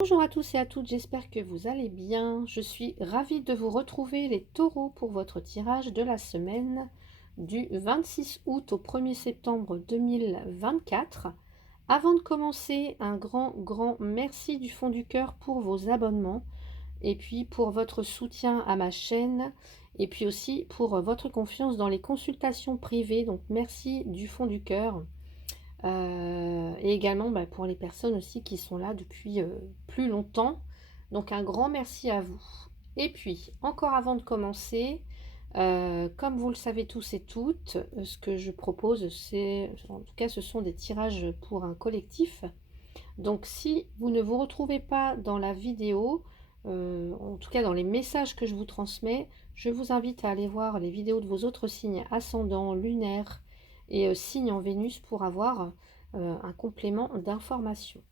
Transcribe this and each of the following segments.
Bonjour à tous et à toutes, j'espère que vous allez bien. Je suis ravie de vous retrouver les taureaux pour votre tirage de la semaine du 26 août au 1er septembre 2024. Avant de commencer, un grand merci du fond du cœur pour vos abonnements et puis pour votre soutien à ma chaîne et puis aussi pour votre confiance dans les consultations privées. Donc merci du fond du cœur. Et également pour les personnes aussi qui sont là depuis plus longtemps. Donc un grand merci à vous. Et puis, encore avant de commencer, comme vous le savez tous et toutes, ce que je propose, c'est, en tout cas, ce sont des tirages pour un collectif. Donc si vous ne vous retrouvez pas dans la vidéo, en tout cas dans les messages que je vous transmets, je vous invite à aller voir les vidéos de vos autres signes ascendants, lunaires et signes en Vénus pour avoir un complément d'information.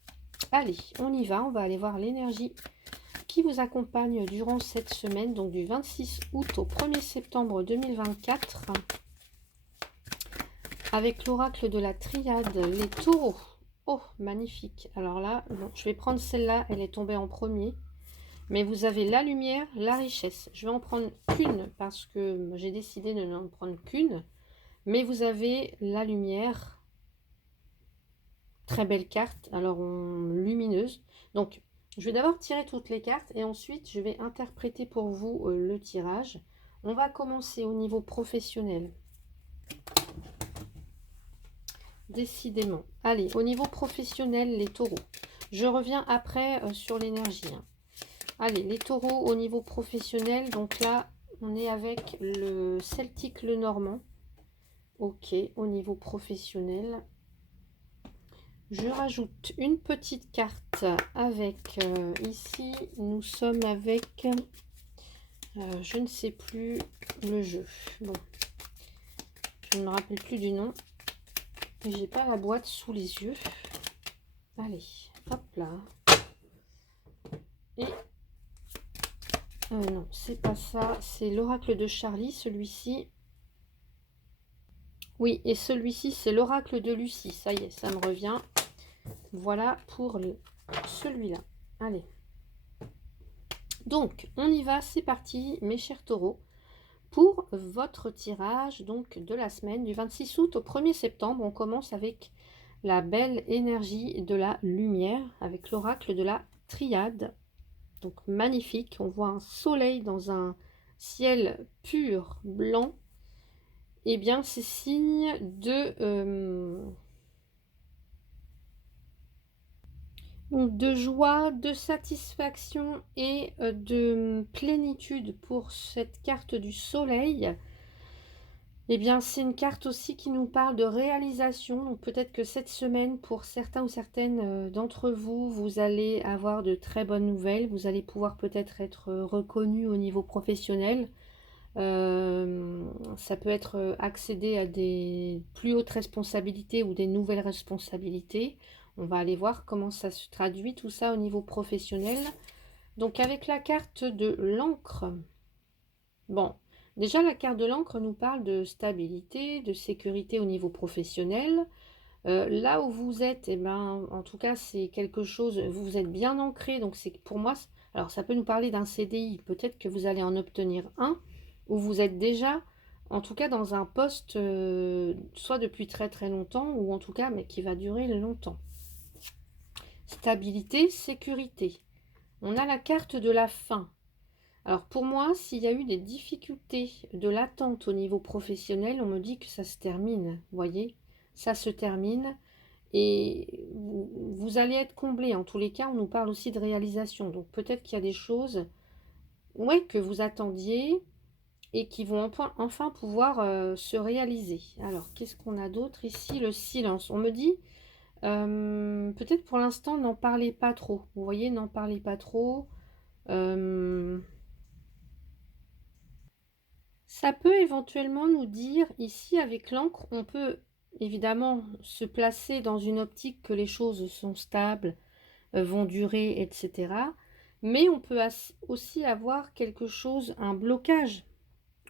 Allez, on y va, on va aller voir l'énergie qui vous accompagne durant cette semaine, donc du 26 août au 1er septembre 2024, avec l'oracle de la triade, les taureaux. Oh, magnifique. Alors là, bon, je vais prendre celle-là, elle est tombée en premier. Mais vous avez la lumière, la richesse. Je vais en prendre qu'une parce que j'ai décidé de n'en prendre qu'une. Mais vous avez la lumière. Très belle carte. Alors, lumineuse. Donc, je vais d'abord tirer toutes les cartes et ensuite, je vais interpréter pour vous le tirage. On va commencer au niveau professionnel. Décidément. Allez, au niveau professionnel, les taureaux. Je reviens après sur l'énergie. Allez, les taureaux au niveau professionnel. Donc là, on est avec le celtique, le normand. Ok, au niveau professionnel. Je rajoute une petite carte avec, ici, nous sommes avec, je ne sais plus le jeu. Bon, je ne me rappelle plus du nom. J'ai pas la boîte sous les yeux. Allez, hop là. Et non, c'est pas ça. C'est l'oracle de Charlie, celui-ci. Oui, et celui-ci, c'est l'oracle de Lucie. Ça y est, ça me revient. Voilà pour celui-là. Allez. Donc, on y va. C'est parti, mes chers taureaux. Pour votre tirage donc de la semaine du 26 août au 1er septembre, on commence avec la belle énergie de la lumière, avec l'oracle de la triade. Donc magnifique, on voit un soleil dans un ciel pur, blanc. Eh bien, c'est signe de joie, de satisfaction et de plénitude pour cette carte du soleil. Eh bien, c'est une carte aussi qui nous parle de réalisation. Donc peut-être que cette semaine, pour certains ou certaines d'entre vous, vous allez avoir de très bonnes nouvelles. Vous allez pouvoir peut-être être reconnu au niveau professionnel. Ça peut être accéder à des plus hautes responsabilités ou des nouvelles responsabilités. On va aller voir comment ça se traduit tout ça au niveau professionnel. Donc avec la carte de l'encre. Bon, déjà la carte de l'encre nous parle de stabilité, de sécurité au niveau professionnel. Là où vous êtes, eh ben, en tout cas, c'est quelque chose, vous êtes bien ancré. Donc c'est pour moi, alors ça peut nous parler d'un CDI. Peut-être que vous allez en obtenir un, ou vous êtes déjà, en tout cas, dans un poste, soit depuis très longtemps, ou en tout cas, mais qui va durer longtemps. Stabilité, sécurité. On a la carte de la fin. Alors pour moi, s'il y a eu des difficultés de l'attente au niveau professionnel, on me dit que ça se termine. Vous voyez, ça se termine et vous allez être comblé. En tous les cas, on nous parle aussi de réalisation. Donc peut-être qu'il y a des choses ouais, que vous attendiez et qui vont enfin pouvoir se réaliser. Alors, qu'est-ce qu'on a d'autre ici? Le silence. On me dit, peut-être pour l'instant, n'en parlez pas trop. Vous voyez, n'en parlez pas trop. Ça peut éventuellement nous dire, ici, avec l'encre, on peut évidemment se placer dans une optique que les choses sont stables, vont durer, etc. Mais on peut aussi avoir quelque chose, un blocage.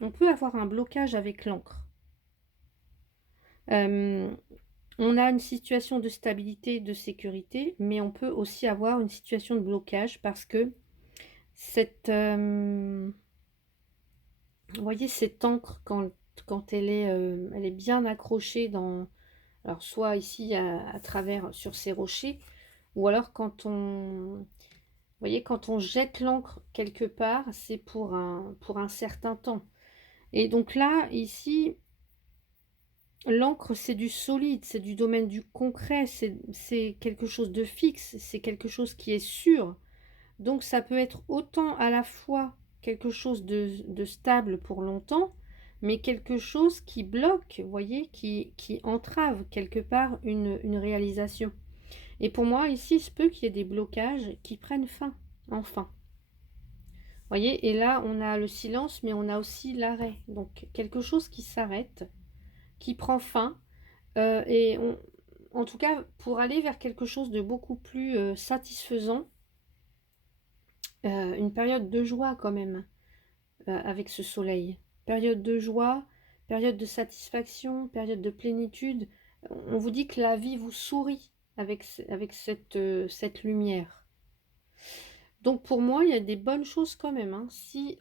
On peut avoir un blocage avec l'encre. On a une situation de stabilité, de sécurité, mais on peut aussi avoir une situation de blocage parce que cette, vous voyez cette encre quand elle est bien accrochée dans, alors soit ici à travers sur ces rochers, ou alors quand on, vous voyez, quand on jette l'encre quelque part, c'est pour un certain temps. Et donc là, ici, l'encre, c'est du solide, c'est du domaine du concret, c'est quelque chose de fixe, c'est quelque chose qui est sûr. Donc ça peut être autant à la fois quelque chose de stable pour longtemps, mais quelque chose qui bloque, vous voyez, qui entrave quelque part une réalisation. Et pour moi, ici, il se peut qu'il y ait des blocages qui prennent fin, enfin. Vous voyez, et là, on a le silence, mais on a aussi l'arrêt. Donc quelque chose qui s'arrête, qui prend fin, en tout cas, pour aller vers quelque chose de beaucoup plus satisfaisant, une période de joie quand même, avec ce soleil. Période de joie, période de satisfaction, période de plénitude. On vous dit que la vie vous sourit avec cette lumière. Donc pour moi, il y a des bonnes choses quand même, hein. Si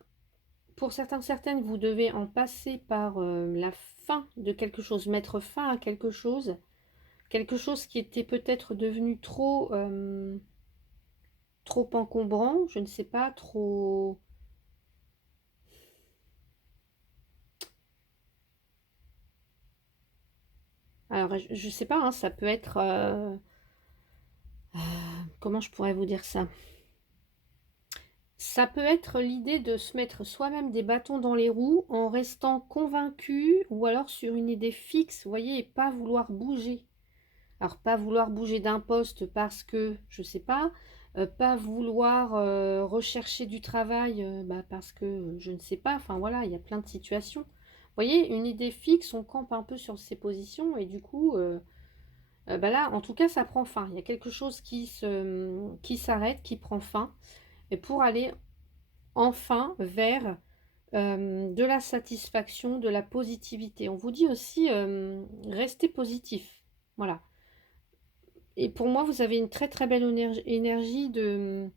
pour certains, certaines, vous devez en passer par la fin de quelque chose, mettre fin à quelque chose qui était peut-être devenu trop encombrant, je ne sais pas, trop... Alors, je sais pas, hein, ça peut être... comment je pourrais vous dire ça? Ça peut être l'idée de se mettre soi-même des bâtons dans les roues en restant convaincu ou alors sur une idée fixe, vous voyez, et pas vouloir bouger. Alors, pas vouloir bouger d'un poste parce que, je sais pas, pas vouloir rechercher du travail bah, parce que je ne sais pas, enfin voilà, il y a plein de situations. Vous voyez, une idée fixe, on campe un peu sur ses positions et du coup, bah là, en tout cas, ça prend fin. Il y a quelque chose qui s'arrête, qui prend fin, et pour aller enfin vers de la satisfaction, de la positivité. On vous dit aussi, restez positif. Voilà. Et pour moi, vous avez une très très belle énergie de...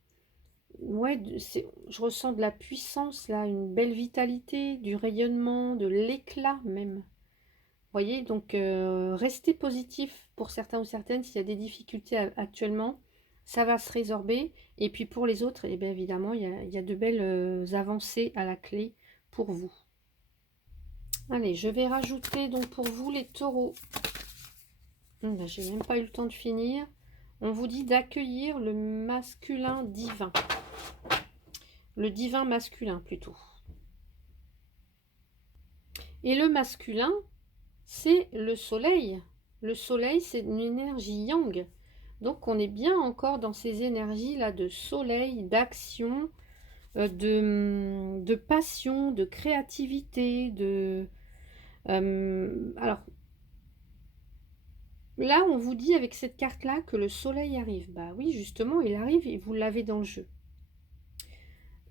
Ouais, je ressens de la puissance là, une belle vitalité, du rayonnement, de l'éclat même. Vous voyez, donc restez positif pour certains ou certaines s'il y a des difficultés actuellement. Ça va se résorber. Et puis pour les autres, eh bien évidemment, il y a de belles avancées à la clé pour vous. Allez, je vais rajouter donc pour vous les taureaux. Ben, j'ai même pas eu le temps de finir. On vous dit d'accueillir le masculin divin. Le divin masculin plutôt. Et le masculin, c'est le soleil. Le soleil, c'est une énergie yang. Donc on est bien encore dans ces énergies-là de soleil, d'action, de passion, de créativité, alors là, on vous dit avec cette carte-là que le soleil arrive. Bah oui, justement, il arrive et vous l'avez dans le jeu.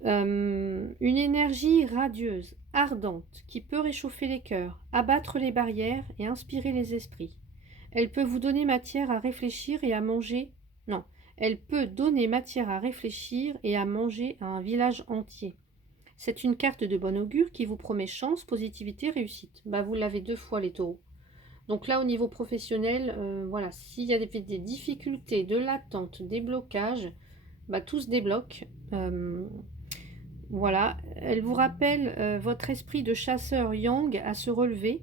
Une énergie radieuse, ardente, qui peut réchauffer les cœurs, abattre les barrières et inspirer les esprits. Elle peut vous donner matière à réfléchir et à manger. Non, elle peut donner matière à réfléchir et à manger à un village entier. C'est une carte de bon augure qui vous promet chance, positivité, réussite. Bah, vous l'avez 2 fois les taureaux. Donc là, au niveau professionnel, voilà, s'il y a des difficultés, de l'attente, des blocages, bah, tout se débloque. Voilà, elle vous rappelle votre esprit de chasseur yang à se relever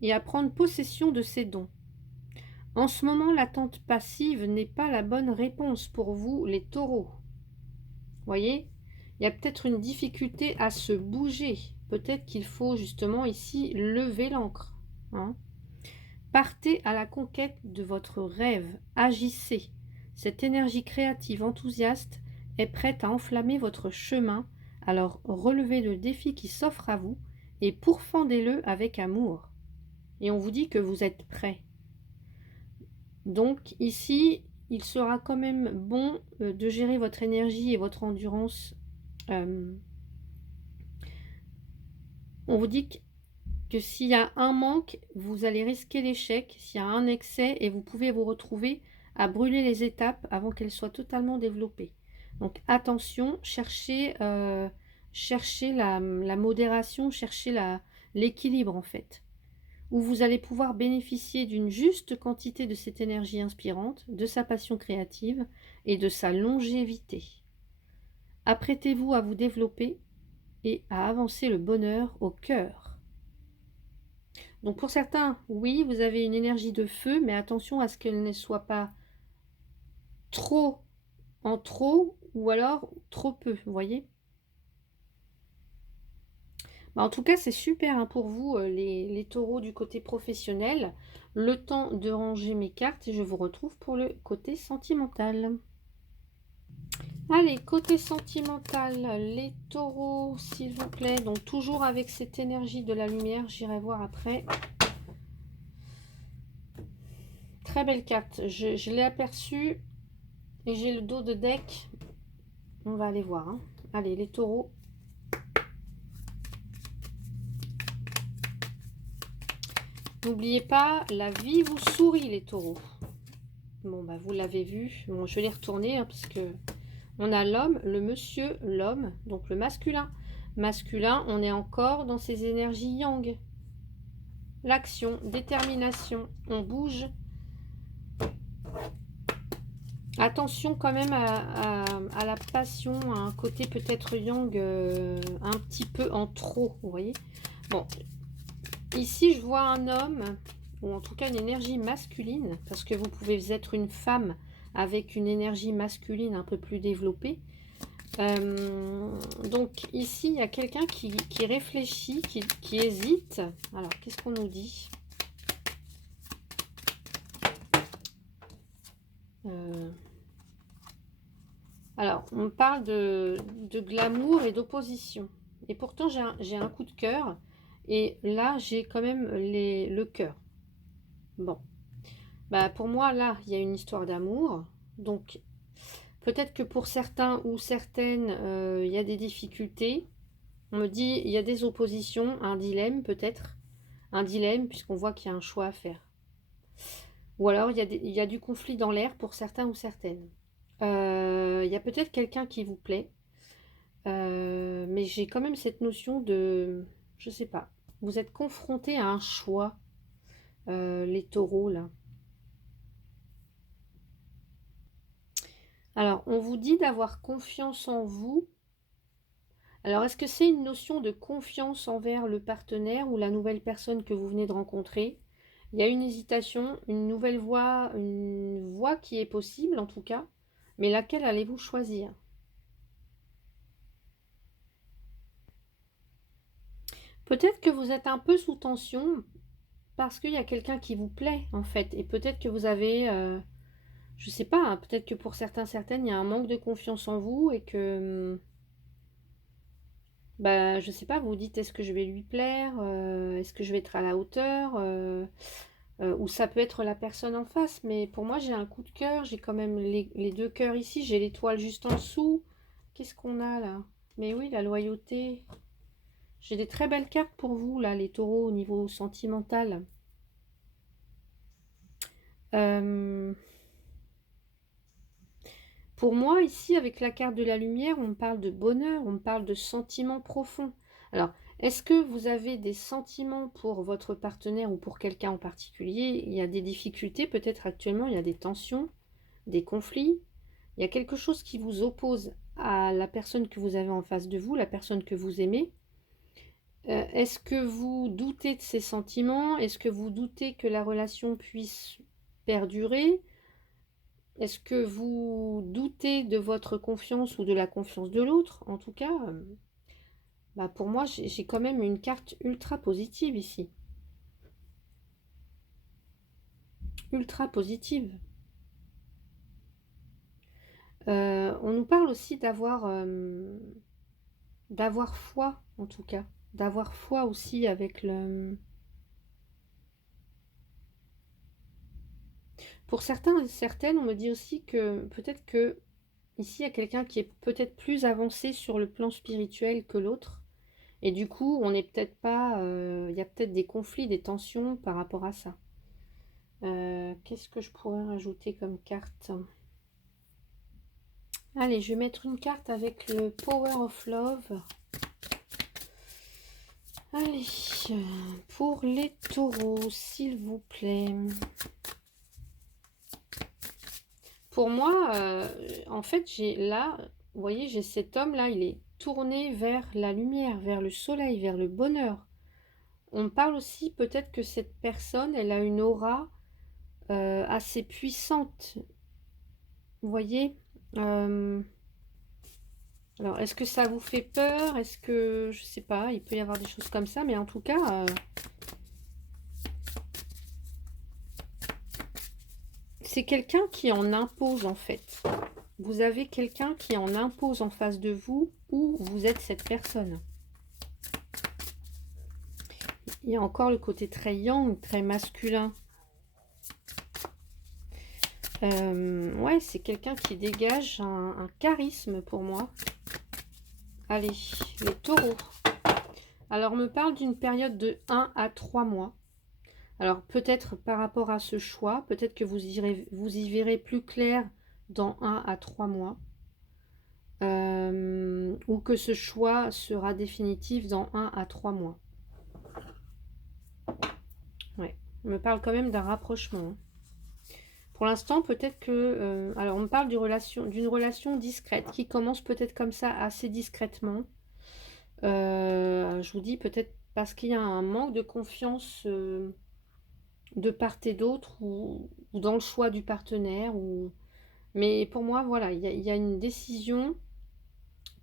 et à prendre possession de ses dons. En ce moment, l'attente passive n'est pas la bonne réponse pour vous, les taureaux. Voyez, il y a peut-être une difficulté à se bouger. Peut-être qu'il faut justement ici lever l'ancre. Hein. Partez à la conquête de votre rêve. Agissez. Cette énergie créative enthousiaste est prête à enflammer votre chemin. Alors relevez le défi qui s'offre à vous et pourfendez-le avec amour. Et on vous dit que vous êtes prêt. Donc ici, il sera quand même bon de gérer votre énergie et votre endurance. On vous dit que s'il y a un manque, vous allez risquer l'échec, s'il y a un excès et vous pouvez vous retrouver à brûler les étapes avant qu'elles soient totalement développées. Donc attention, cherchez la modération, cherchez l'équilibre en fait, où vous allez pouvoir bénéficier d'une juste quantité de cette énergie inspirante, de sa passion créative et de sa longévité. Apprêtez-vous à vous développer et à avancer le bonheur au cœur. Donc pour certains, oui, vous avez une énergie de feu, mais attention à ce qu'elle ne soit pas trop en trop ou alors trop peu, vous voyez. Bah, en tout cas, c'est super hein, pour vous, les taureaux du côté professionnel. Le temps de ranger mes cartes et je vous retrouve pour le côté sentimental. Allez, côté sentimental, les taureaux, s'il vous plaît. Donc toujours avec cette énergie de la lumière, j'irai voir après. Très belle carte, je l'ai aperçue et j'ai le dos de deck. On va aller voir. Hein. Allez, les taureaux. N'oubliez pas, la vie vous sourit, les taureaux. Bon, bah vous l'avez vu. Bon, je vais les retourner hein, parce que on a l'homme, le monsieur, l'homme, donc le masculin. Masculin, on est encore dans ces énergies yang. L'action, détermination, on bouge. Attention quand même à la passion, à un côté peut-être yang un petit peu en trop, vous voyez. Bon, ici je vois un homme, ou en tout cas une énergie masculine, parce que vous pouvez être une femme avec une énergie masculine un peu plus développée. Donc ici il y a quelqu'un qui réfléchit, qui hésite. Alors qu'est-ce qu'on nous dit? Alors on parle de glamour et d'opposition, et pourtant j'ai un coup de cœur, et là j'ai quand même le cœur. Bon, bah pour moi là il y a une histoire d'amour, donc peut-être que pour certains ou certaines il y a des difficultés. On me dit il y a des oppositions, un dilemme peut-être, un dilemme puisqu'on voit qu'il y a un choix à faire. Ou alors il y a du conflit dans l'air pour certains ou certaines. Il y a peut-être quelqu'un qui vous plaît, mais j'ai quand même cette notion de, je sais pas, vous êtes confronté à un choix, les taureaux là. Alors, on vous dit d'avoir confiance en vous. Alors, est-ce que c'est une notion de confiance envers le partenaire ou la nouvelle personne que vous venez de rencontrer? Il y a une hésitation, une voie qui est possible en tout cas, mais laquelle allez-vous choisir? Peut-être que vous êtes un peu sous tension parce qu'il y a quelqu'un qui vous plaît en fait, et peut-être que vous avez, je sais pas, hein, peut-être que pour certains, certaines, il y a un manque de confiance en vous et que, bah, je sais pas, vous vous dites est-ce que je vais lui plaire, est-ce que je vais être à la hauteur, ou ça peut être la personne en face, mais pour moi j'ai un coup de cœur, j'ai quand même les deux cœurs ici, j'ai l'étoile juste en dessous. Qu'est-ce qu'on a là? Mais oui, la loyauté. J'ai des très belles cartes pour vous là, les taureaux, au niveau sentimental. Euh, Pour moi, ici, avec la carte de la lumière, on me parle de bonheur, on me parle de sentiments profonds. Alors, est-ce que vous avez des sentiments pour votre partenaire ou pour quelqu'un en particulier? Il y a des difficultés, peut-être actuellement, il y a des tensions, des conflits. Il y a quelque chose qui vous oppose à la personne que vous avez en face de vous, la personne que vous aimez. Est-ce que vous doutez de ces sentiments? Est-ce que vous doutez que la relation puisse perdurer? Est-ce que vous doutez de votre confiance ou de la confiance de l'autre? En tout cas, bah pour moi, j'ai quand même une carte ultra positive ici. Ultra positive. On nous parle aussi d'avoir foi, en tout cas. D'avoir foi aussi avec le... Pour certains et certaines, on me dit aussi que peut-être que ici, il y a quelqu'un qui est peut-être plus avancé sur le plan spirituel que l'autre Et du coup, on n'est peut-être pas... Il y a peut-être des conflits, des tensions par rapport à ça. Qu'est-ce que je pourrais rajouter comme carte? Allez, je vais mettre une carte avec le Power of Love. Allez, pour les taureaux, s'il vous plaît. Pour moi, en fait, j'ai là, vous voyez, j'ai cet homme-là, il est tourné vers la lumière, vers le soleil, vers le bonheur. On parle aussi peut-être que cette personne, elle a une aura assez puissante. Vous voyez alors, est-ce que ça vous fait peur? Est-ce que, je sais pas, il peut y avoir des choses comme ça, mais en tout cas, c'est quelqu'un qui en impose en fait. Vous avez quelqu'un qui en impose en face de vous ou vous êtes cette personne. Il y a encore le côté très yang, très masculin. Ouais, c'est quelqu'un qui dégage un charisme pour moi. Allez, les taureaux. Alors, on me parle d'une période de 1 à 3 mois. Alors, peut-être par rapport à ce choix, peut-être que vous y verrez plus clair dans 1 à 3 mois. Ou que ce choix sera définitif dans 1 à 3 mois. Ouais, on me parle quand même d'un rapprochement. Pour l'instant, peut-être que... alors, on me parle d'une relation discrète qui commence peut-être comme ça, assez discrètement. Je vous dis peut-être parce qu'il y a un manque de confiance de part et d'autre ou dans le choix du partenaire. Mais pour moi, voilà, il y a une décision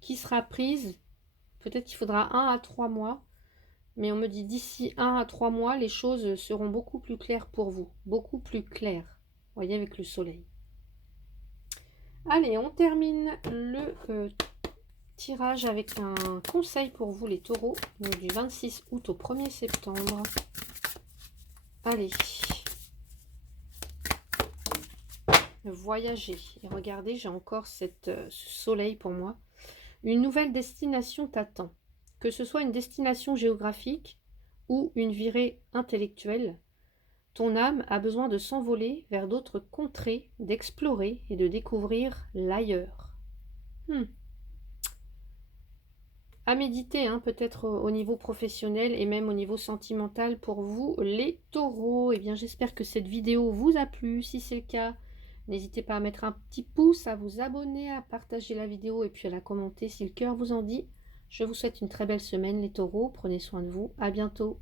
qui sera prise. Peut-être qu'il faudra 1 à 3 mois. Mais on me dit d'ici 1 à 3 mois, les choses seront beaucoup plus claires pour vous. Beaucoup plus claires. Vous voyez, avec le soleil. Allez, on termine le tirage avec un conseil pour vous, les taureaux, du 26 août au 1er septembre. Allez. Voyager. Et regardez, j'ai encore ce soleil pour moi. Une nouvelle destination t'attend. Que ce soit une destination géographique ou une virée intellectuelle, ton âme a besoin de s'envoler vers d'autres contrées, d'explorer et de découvrir l'ailleurs. À méditer, hein, peut-être au niveau professionnel et même au niveau sentimental pour vous, les taureaux. Eh bien, j'espère que cette vidéo vous a plu. Si c'est le cas, n'hésitez pas à mettre un petit pouce, à vous abonner, à partager la vidéo et puis à la commenter si le cœur vous en dit. Je vous souhaite une très belle semaine, les taureaux. Prenez soin de vous. À bientôt.